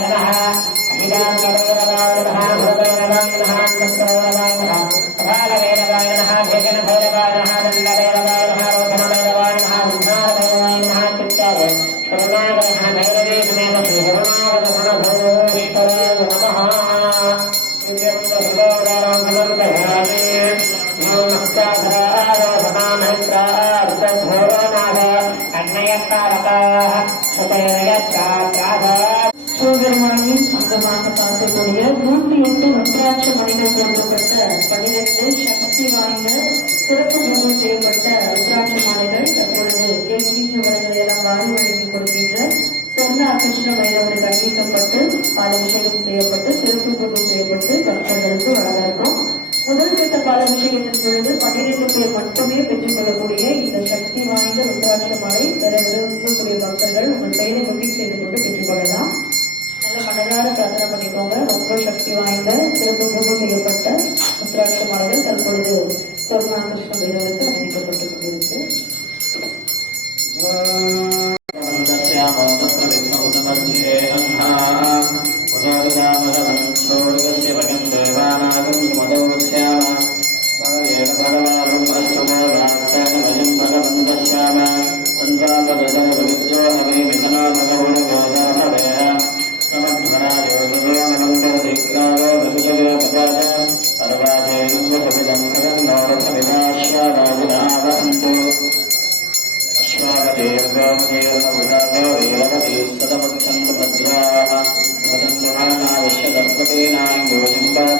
नमः செய்யப்பட்டு சிறப்பு பூஜை செய்யப்பட்டு பக்தர்களுக்கு வழங்கிருக்கும் முதல் கட்ட பாலாபிஷேகத்தின் பொழுது பன்னிரண்டு பேர் மட்டுமே பெற்றுக் கொள்ளக்கூடிய இந்த சக்தி வாய்ந்த ருத்ராட்ச மாலை பெற விரும்பக்கூடிய பக்தர்கள் உங்கள் பெயரை புக்கிங் செய்து கொண்டு பெற்றுக் கொள்ளலாம். நல்ல மனதார பிரார்த்தனை பண்ணிக்கோங்க. ரொம்ப சக்தி வாய்ந்த சிறப்பு பூஜை செய்யப்பட்ட ருத்ராட்ச மாலைகள் தற்பொழுது சொர்ணா கிருஷ்ண அறிவிக்கப்பட்டு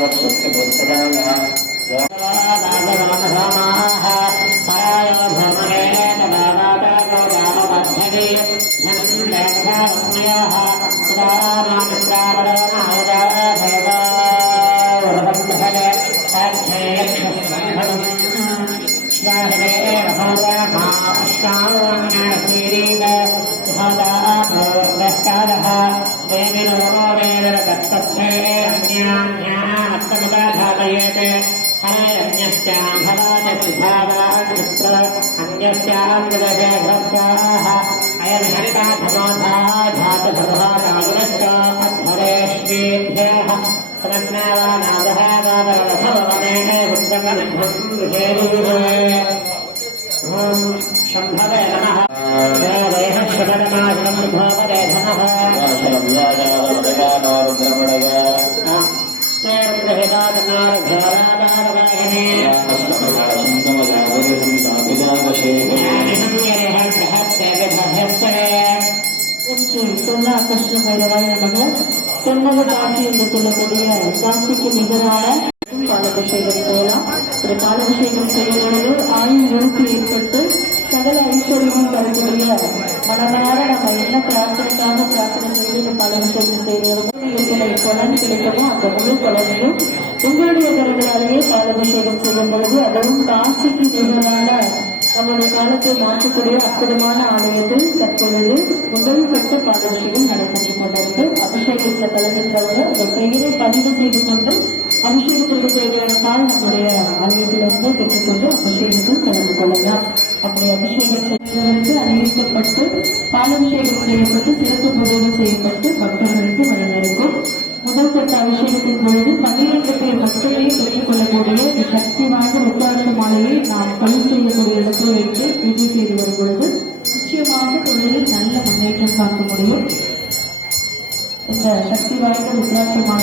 सर्वस्वस्थ वस्त्राया स्थापयेत् हरेरन्यस्यां भवान् पुष्पादाकृत्र अन्यस्यां मृदशे भक्ताः अयं हरिता भवाधा धातु भवादागुणश्च अध्वरेष्वेभ्यः प्रज्ञावानादः वादरभवमेन ॐ शम्भवे नमः देवैः शुभगमागमं भवदे धनः சொன்ன அகிருஷ்ண பைரவாய் நமக தென்னக காசி என்று சொல்லக்கூடிய காசிக்கு நிகரான காலபிஷேகம் செய்யலாம் இந்த செய்யும் பொழுது ஆயுள் விருப்பு ஏற்பட்டு சகல ஐஸ்வர்யமும் தரக்கூடிய மனமார நம்ம என்ன பிரார்த்தனைக்காக பிரார்த்தனை செய்து இந்த பாலாபிஷேகம் செய்வது எத்தனை பலன் கிடைக்குமோ அந்த முழு பலனையும் உங்களுடைய கருங்களாலேயே பாலாபிஷேகம் செய்யும் பொழுது அதுவும் காசிக்கு நிகரான நம்முடைய காலத்தை மாற்றக்கூடிய அற்புதமான ஆலயத்தில் தற்பொழுது முதல் கட்ட பாலாபிஷேகம் நடைபெற்றுக் கொண்டிருக்கு அபிஷேகத்தில் கலந்துக்கிறவங்க அந்த பெயரை பதிவு செய்து கொண்டு அபிஷேகத்திற்கு தேவையான நம்முடைய ஆலயத்திலிருந்து பெற்றுக்கொண்டு அபிஷேகத்தில் கலந்து கொள்ளலாம் அப்படி அபிஷேகம் செய்வதற்கு அனுமதிக்கப்பட்டு பால் அபிஷேகம் செய்யப்பட்டு சிறப்பு உதவி செய்யப்பட்டு பக்தர்களுக்கு வழங்கிருக்கும் முதல் கட்ட அபிஷேகத்தின் பொழுது பன்னிரண்டு பேர் மக்களையே பெற்றுக்கொள்ளக்கூடிய சக்தி வாய்ந்த முத்தாழ்ந்த மாலையை நாம் பணி செய்யக்கூடிய இடத்தில் வைத்து விஜய் செய்து வரும் பொழுது நிச்சயமாக தொழிலில் நல்ல முன்னேற்றம் பார்க்க முடியும். இந்த சக்தி வாய்ந்த வித்தியாசமான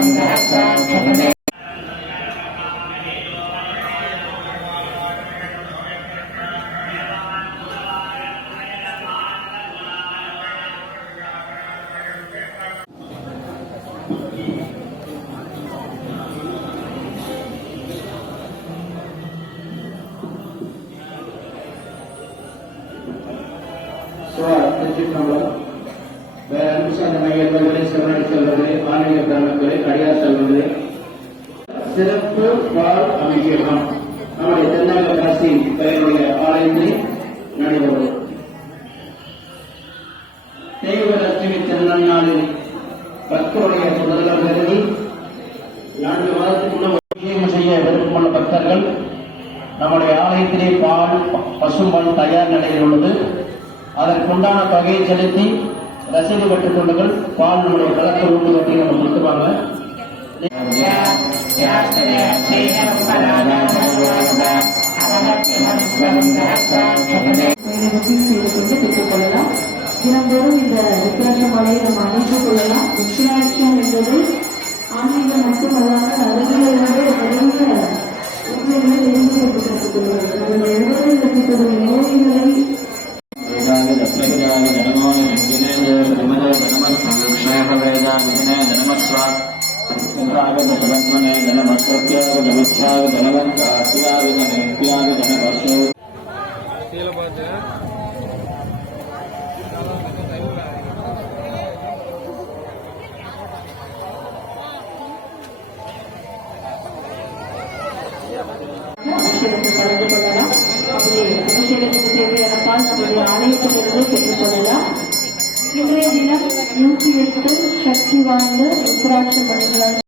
Sangha வாழ் அபிஷேகம் நம்முடைய தென்னக காசி பெயருடைய ஆலயத்தில் நடைபெறும் தெய்வலட்சுமி திருநன்னாளில் பக்தருடைய முதல்வர் கருதி நான்கு மாதத்துக்குள்ள அபிஷேகம் செய்ய விருப்பமுள்ள பக்தர்கள் நம்முடைய ஆலயத்திலே பால் பசும்பால் தயார் நிலையில் உள்ளது. அதற்குண்டான தொகையை செலுத்தி ரசீது பெற்றுக் கொண்டுகள் பால் நம்முடைய கலக்க ஊட்டு கட்டி நம்ம கொடுத்துவாங்க புக்கிங் செய்து கொண்டு பெற்றுக்கொள்ளலாம் தினந்தோறும் இந்த வித்தியாசமலையை நம்ம அணிந்து கொள்ளலாம் வித்தியாசம் என்பது ஆன்மீகம் மட்டுமல்லாமல் அறிவியலோடு நிறைய உண்மைகளை தெரிந்து நம்முடைய அபிஷேகத்துக்கு தேவையான பால் நம்முடைய ஆலயத்திலிருந்து பெற்றுக் கொள்ளலாம் இன்றைய தினம் நூற்றி எட்டு சக்தி வாய்ந்த ருத்ராட்ச மணிகளால்